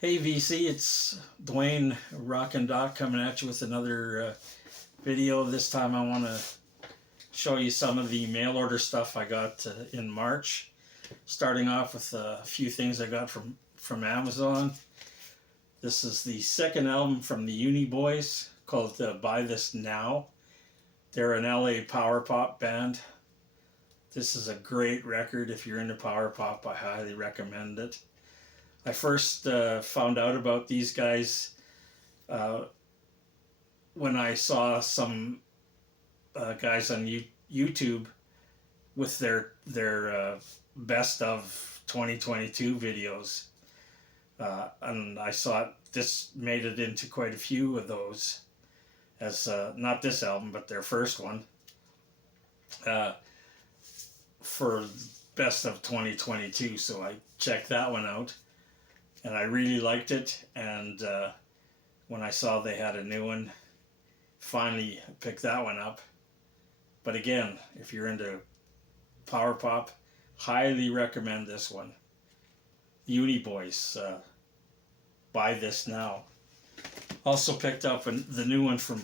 Hey VC, it's Dwayne Rockin' Doc coming at you with another video. This time I want to show you some of the mail order stuff I got in March. Starting off with a few things I got from Amazon. This is the second album from the Uni Boys called Buy This Now. They're an LA power pop band. This is a great record. If you're into power pop, I highly recommend it. I first found out about these guys uh, when I saw some guys on YouTube with their best of 2022 videos, and I saw this made it into quite a few of those as not this album but their first one uh, for best of 2022. So I checked that one out and I really liked it. And when I saw they had a new one, finally picked that one up. But again, if you're into power pop, highly recommend this one. Uni Boys, Buy This Now. Also picked up the new one from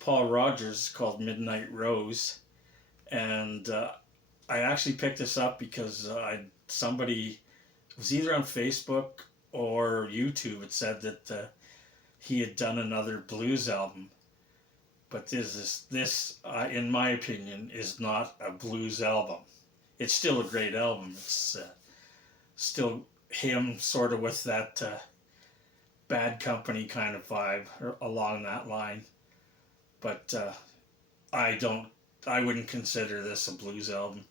Paul Rogers called Midnight Rose, and I actually picked this up because somebody, it was either on Facebook or YouTube, it said that he had done another blues album. But this in my opinion, is not a blues album. It's still a great album. It's still him sort of with that Bad Company kind of vibe along that line. But I wouldn't consider this a blues album.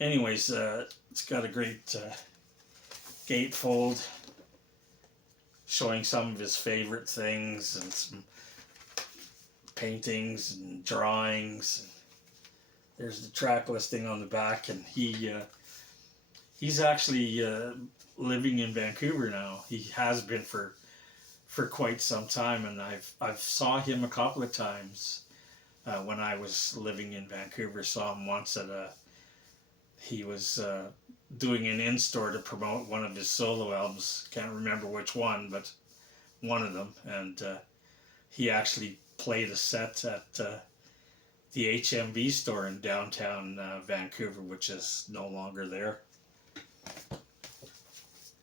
Anyways, it's got a great gatefold showing some of his favorite things and some paintings and drawings. There's the track listing on the back, and he's actually living in Vancouver now. He has been for quite some time, and I've saw him a couple of times when I was living in Vancouver. Saw him once at he was doing an in-store to promote one of his solo albums. Can't remember which one, but one of them. And he actually played a set at the HMV store in downtown Vancouver, which is no longer there.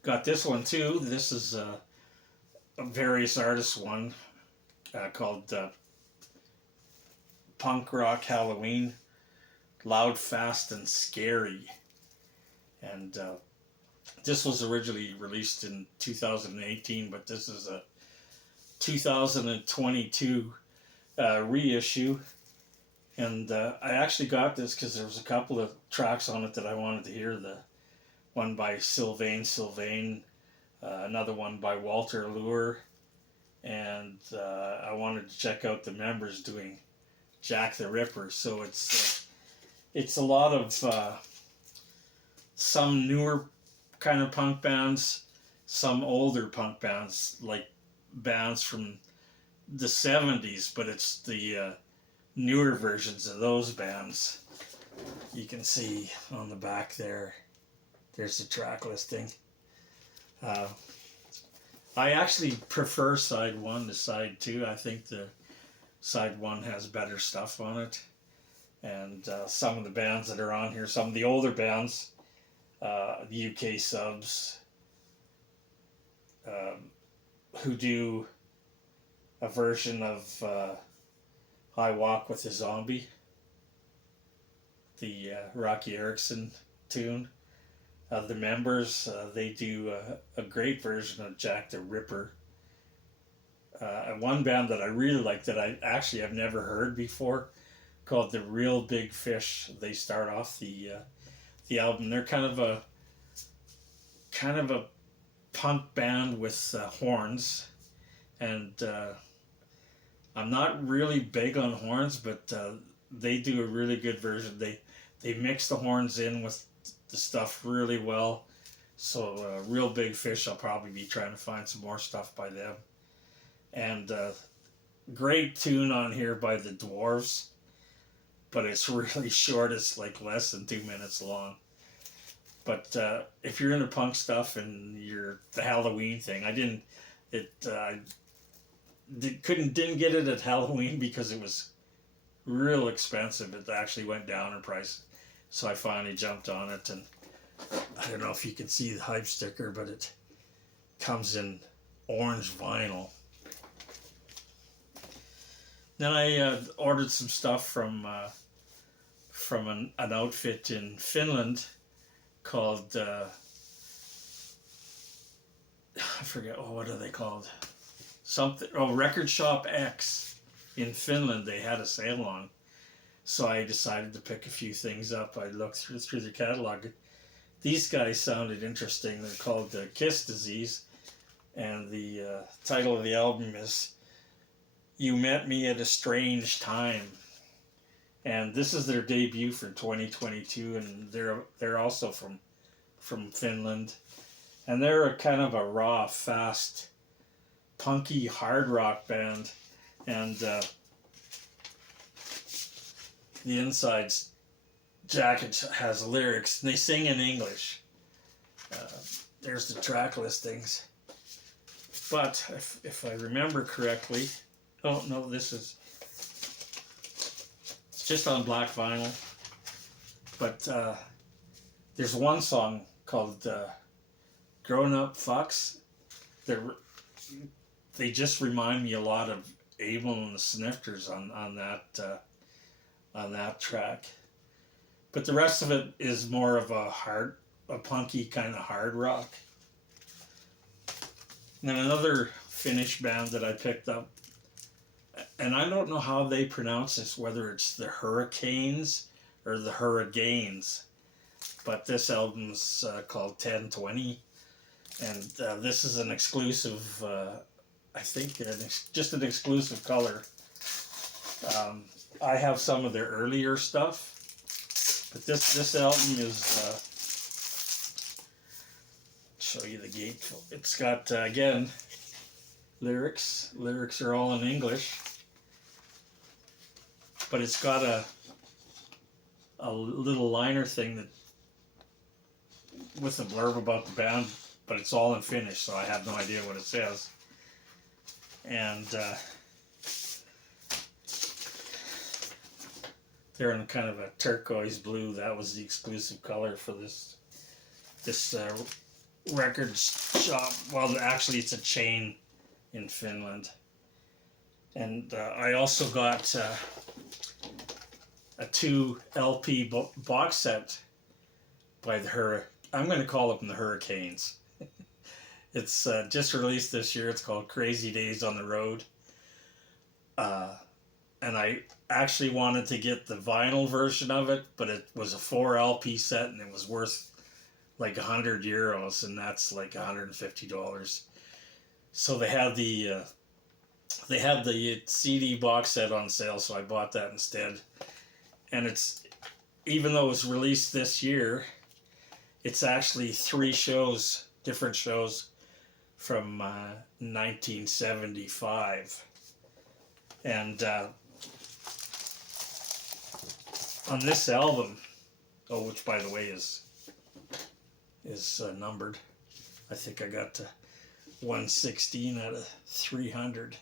Got this one too. This is a various artists one called Punk Rock Halloween, Loud, Fast, and Scary. And this was originally released in 2018, but this is a 2022 reissue. And I actually got this because there was a couple of tracks on it that I wanted to hear. The one by Sylvain, another one by Walter Lure, and I wanted to check out the members doing Jack the Ripper. So it's a lot of some newer kind of punk bands, some older punk bands, like bands from the 70s, but it's the newer versions of those bands. You can see on the back there's the track listing. I actually prefer side 1 to side 2. I think the side 1 has better stuff on it. And some of the bands that are on here, some of the older bands, the UK subs, who do a version of I Walk with a Zombie, the Rocky Erickson tune. The members, they do a great version of Jack the Ripper. One band that I really like that I actually have never heard before, called the Real Big Fish. They start off the album. They're kind of a punk band with horns, and I'm not really big on horns, but they do a really good version. They mix the horns in with the stuff really well. So Real Big Fish, I'll probably be trying to find some more stuff by them. And great tune on here by the Dwarves, but it's really short. It's like less than 2 minutes long. But if you're into punk stuff and you're the Halloween thing, I didn't. It didn't get it at Halloween because it was real expensive. It actually went down in price, so I finally jumped on it. And I don't know if you can see the hype sticker, but it comes in orange vinyl. Then I ordered some stuff from an outfit in Finland called I forget, what are they called? Something, Record Shop X in Finland. They had a sale on, so I decided to pick a few things up. I looked through the catalog. These guys sounded interesting. They're called Kiss Disease, and the title of the album is "You Met Me at a Strange Time." And this is their debut for 2022, and they're also from Finland, and they're a kind of a raw, fast, punky hard rock band, and the inside jacket has lyrics, and they sing in English. There's the track listings, but if I remember correctly, oh no, this is. Just on black vinyl, but there's one song called "Grown Up Fucks." They just remind me a lot of Abel and the Snifters on that track, but the rest of it is more of a punky kind of hard rock. And then another Finnish band that I picked up. And I don't know how they pronounce this, whether it's the Hurricanes or the Hurricanes, but this album's called 1020, and this is an exclusive, I think, just an exclusive color. I have some of their earlier stuff, but this album is, show you the gate. It's got, again, lyrics. Lyrics are all in English. But it's got a little liner thing that with a blurb about the band, but it's all in Finnish, so I have no idea what it says. And they're in kind of a turquoise blue. That was the exclusive color for this record shop. Well, actually, it's a chain in Finland. And I also got a 2 LP box set by I'm going to call them the Hurricanes. It's just released this year. It's called Crazy Days on the Road. And I actually wanted to get the vinyl version of it, but it was a 4 LP set and it was worth like €100, and that's like $150. So they had the CD box set on sale, so I bought that instead. And it's, even though it was released this year, it's actually 3 shows, different shows from 1975. And on this album, which by the way is numbered, I think I got to 116 out of 300.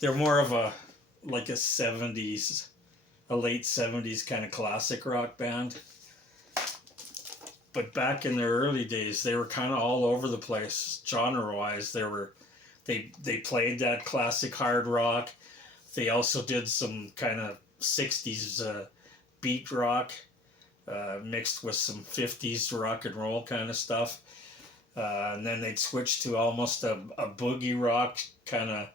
They're more of a late 70s kind of classic rock band. But back in their early days, they were kind of all over the place genre-wise. They played that classic hard rock. They also did some kind of 60s beat rock mixed with some 50s rock and roll kind of stuff. And then they'd switch to almost a boogie rock kind of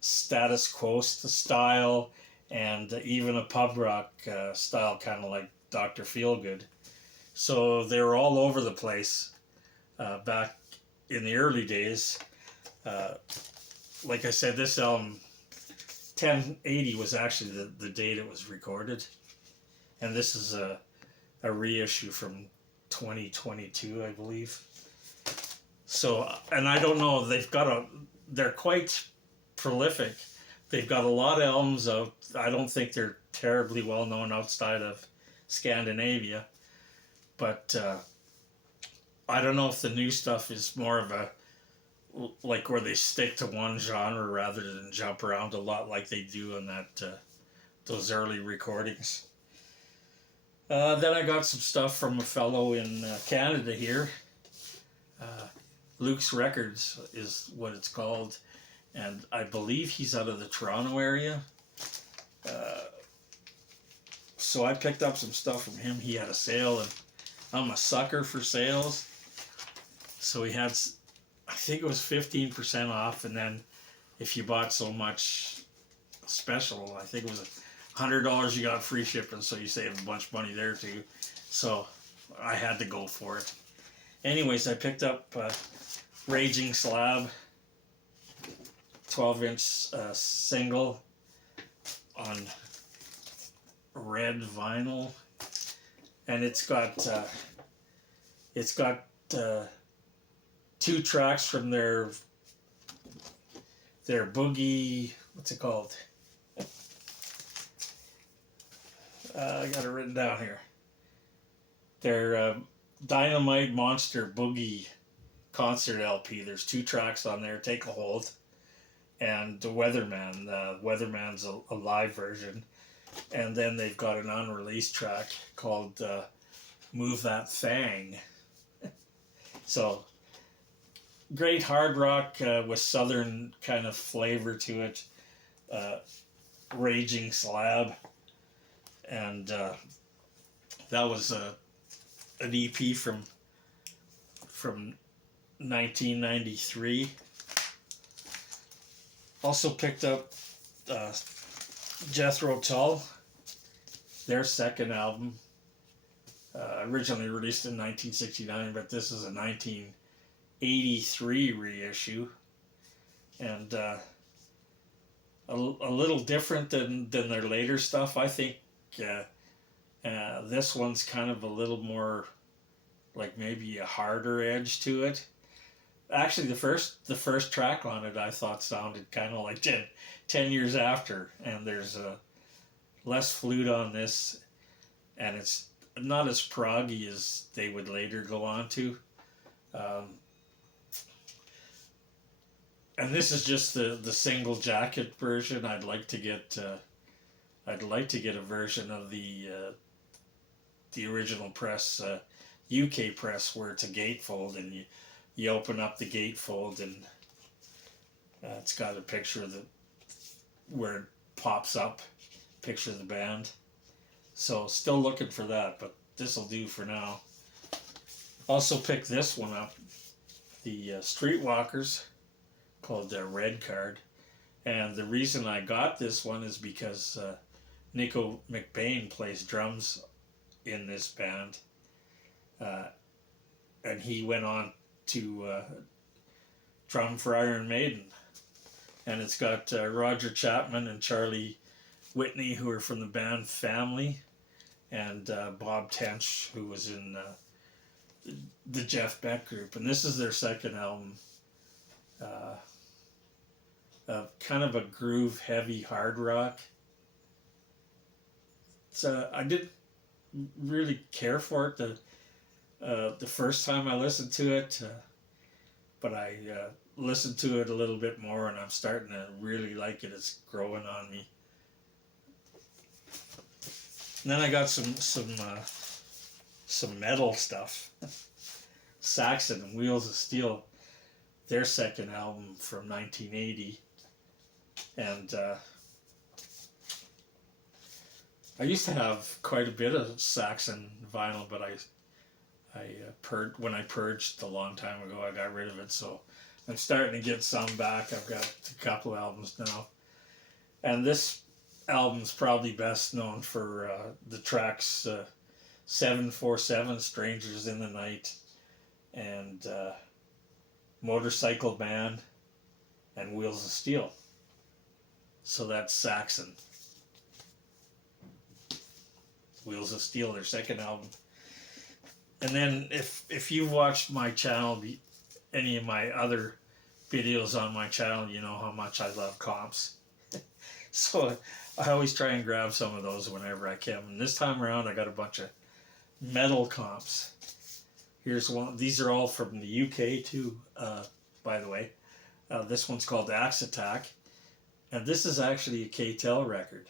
status quo style, and even a pub rock style, kind of like Dr. Feelgood. So they were all over the place back in the early days. Like I said, this album, 1080, was actually the date it was recorded. And this is a reissue from 2022, I believe. So, and I don't know, they're quite prolific. They've got a lot of albums out. I don't think they're terribly well known outside of Scandinavia. But I don't know if the new stuff is more of a, like, where they stick to one genre rather than jump around a lot like they do on that those early recordings. Then I got some stuff from a fellow in Canada here. Uh, Luke's Records is what it's called, and I believe he's out of the Toronto area. Uh, so I picked up some stuff from him. He had a sale, and I'm a sucker for sales. So he had, I think it was 15% off, and then if you bought so much special, I think it was $100 you got free shipping, so you saved a bunch of money there too. So I had to go for it. Anyways, I picked up Raging Slab 12-inch single on red vinyl, and it's got 2 tracks from their boogie. What's it called? I got it written down here. Their Dynamite Monster Boogie concert LP. There's 2 tracks on there. Take a Hold, and the Weatherman. Weatherman's a live version, and then they've got an unreleased track called Move That Thang. So great hard rock with southern kind of flavor to it. Raging Slab, and that was an EP from 1993. Also picked up Jethro Tull, their second album, originally released in 1969, but this is a 1983 reissue, and a little different than their later stuff. I think this one's kind of a little more, like, maybe a harder edge to it. Actually, the first track on it I thought sounded kind of like 10 years after, and there's less flute on this, and it's not as proggy as they would later go on to. And this is just the single jacket version. I'd like to get a version of the original press, UK press, where it's a gatefold, and you open up the gatefold, and it's got a picture of where it pops up, picture of the band. So still looking for that, but this will do for now. Also picked this one up, the Streetwalkers, called Red Card, and the reason I got this one is because Nico McBain plays drums in this band, and he went on to drum for Iron Maiden, and it's got Roger Chapman and Charlie Whitney, who are from the band Family, and Bob Tench, who was in the Jeff Beck group, and this is their second album. Kind of a groove heavy hard rock. So I didn't really care for it the first time I listened to it, but I listened to it a little bit more, and I'm starting to really like it. It's growing on me. And then I got some metal stuff. Saxon and Wheels of Steel, their second album from 1980. And I used to have quite a bit of Saxon vinyl, but when I purged a long time ago, I got rid of it. So I'm starting to get some back. I've got a couple albums now, and this album's probably best known for the tracks 747, Strangers in the Night, and Motorcycle Band, and Wheels of Steel. So that's Saxon. Wheels of Steel, their second album. And then if you've watched my channel, any of my other videos on my channel, you know how much I love comps. So I always try and grab some of those whenever I can. And this time around, I got a bunch of metal comps. Here's one. These are all from the UK too, by the way. This one's called Axe Attack. And this is actually a K-Tel record.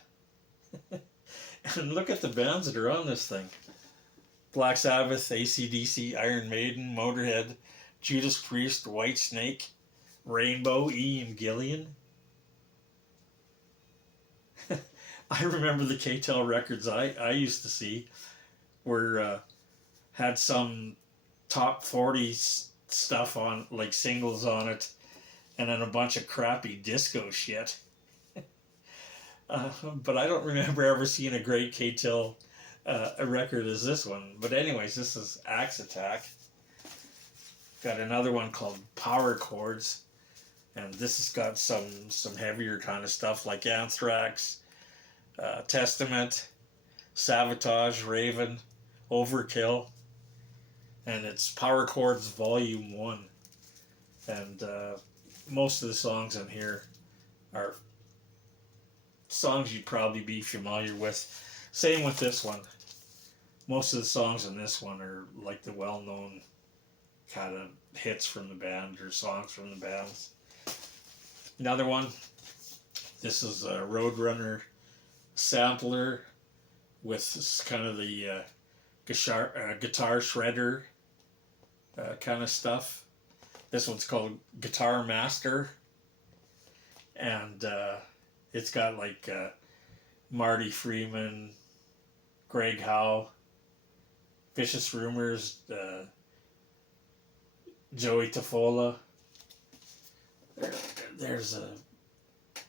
And look at the bands that are on this thing. Black Sabbath, AC/DC, Iron Maiden, Motorhead, Judas Priest, Whitesnake, Rainbow, Ian Gillan. I remember the K-Tel records I used to see were had some top 40 stuff on, like singles on it, and then a bunch of crappy disco shit. But I don't remember ever seeing a great K-Tel a record as this one. But anyways, this is Axe Attack. Got another one called Power Chords, and this has got some heavier kind of stuff like Anthrax, Testament, Sabotage, Raven, Overkill, and it's Power Chords Volume 1. And most of the songs on here are songs you'd probably be familiar with. Same with this one. Most of the songs in this one are like the well-known kind of hits from the band or songs from the bands. Another one, this is a Roadrunner sampler with kind of the guitar shredder kind of stuff. This one's called Guitar Master, and it's got like Marty Freeman, Greg Howe, Vicious Rumors, Joey Tafola. There's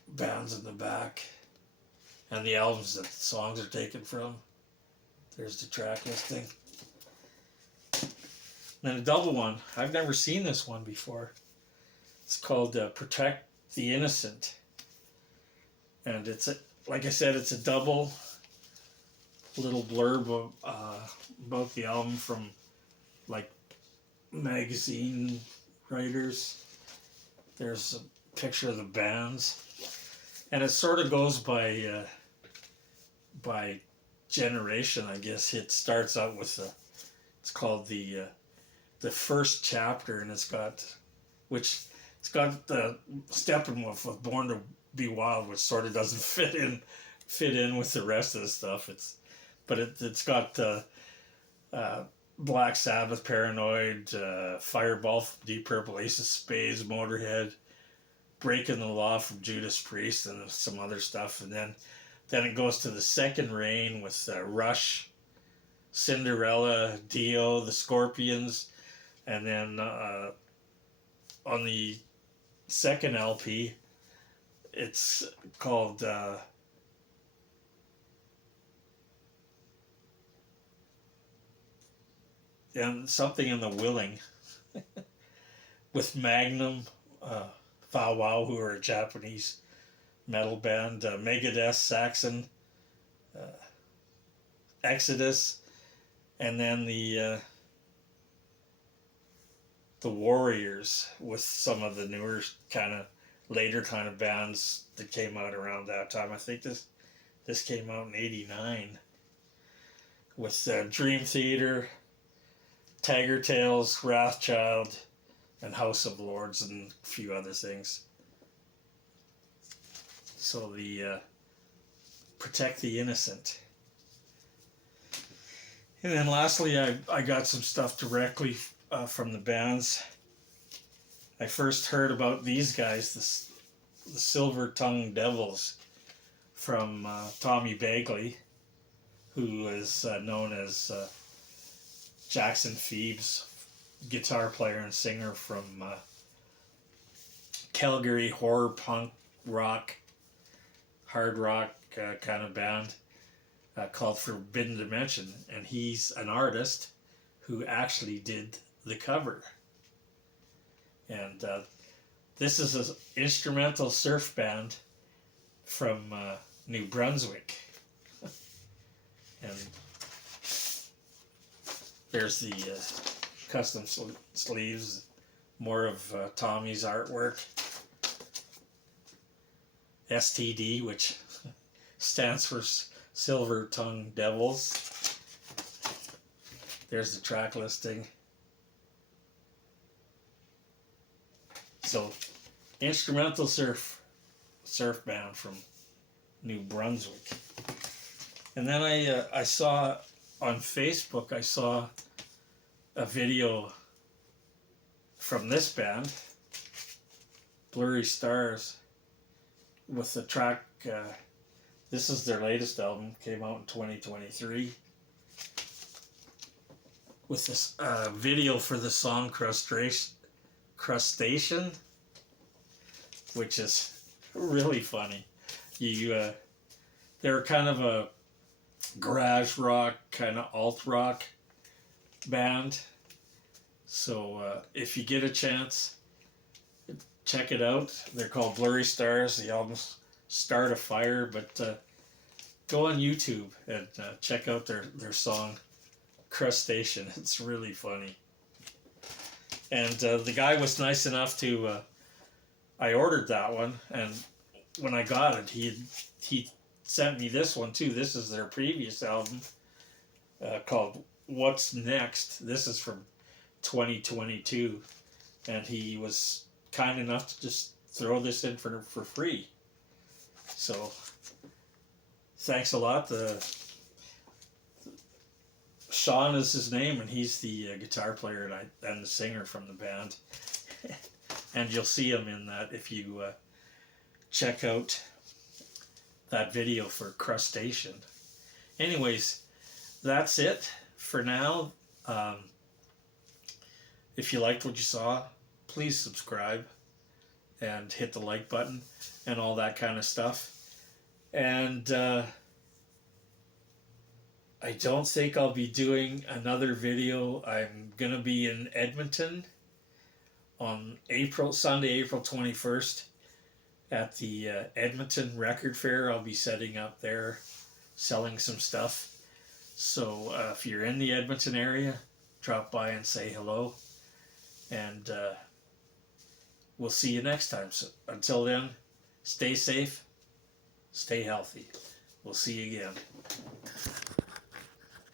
bands in the back, and the albums that the songs are taken from. There's the track listing. Then a double one. I've never seen this one before. It's called Protect the Innocent. And it's, like I said, it's a double. Little blurb about the album from like magazine writers. There's a picture of the bands. And it sort of goes by generation, I guess. It starts out with it's called the first chapter, and it's got the Steppenwolf with Born to Be Wild, which sort of doesn't fit in with the rest of the stuff. It's got Black Sabbath, Paranoid, Fireball from Deep Purple, Ace of Spades, Motorhead, Breaking the Law from Judas Priest, and some other stuff. And then it goes to the Second Reign with Rush, Cinderella, Dio, the Scorpions, and then on the second LP, it's called and something in the Willing with Magnum, Bow Wow, who are a Japanese metal band, Megadeth, Saxon, Exodus, and then the Warriors with some of the newer kind of later kind of bands that came out around that time. I think this came out in '89 with Dream Theater, Tiger Tales, Wrathchild, and House of Lords, and a few other things. So the Protect the Innocent. And then lastly, I got some stuff directly from the bands. I first heard about these guys, the Silver Tongue Devils, from Tommy Bagley, who is known as Jackson Phoebe's guitar player and singer from Calgary horror punk rock, hard rock kind of band called Forbidden Dimension, and he's an artist who actually did the cover. And this is an instrumental surf band from New Brunswick. And there's the custom sleeves, more of Tommy's artwork. STD, which stands for Silver Tongue Devils. There's the track listing. So, instrumental surf band from New Brunswick. And then I saw on Facebook, I saw a video from this band, Blurry Stars, with the track, this is their latest album, came out in 2023, with this video for the song Crustacean, which is really funny. They're kind of a garage rock, kind of alt rock band. So if you get a chance, check it out. They're called Blurry Stars. The album's Start a Fire, but go on YouTube and check out their song Crustacean. It's really funny. And the guy was nice enough to, I ordered that one, and when I got it, he sent me this one too. This is their previous album called What's Next. This is from 2022, and he was kind enough to just throw this in for free. So thanks a lot. Sean is his name, and he's the guitar player and the singer from the band. And you'll see him in that if you check out that video for Crustacean. Anyways, that's it for now. If you liked what you saw, please subscribe and hit the like button and all that kind of stuff. And I don't think I'll be doing another video. I'm going to be in Edmonton on Sunday, April 21st at the Edmonton Record Fair. I'll be setting up there, selling some stuff. So if you're in the Edmonton area, drop by and say hello. And we'll see you next time. So until then, stay safe, stay healthy. We'll see you again.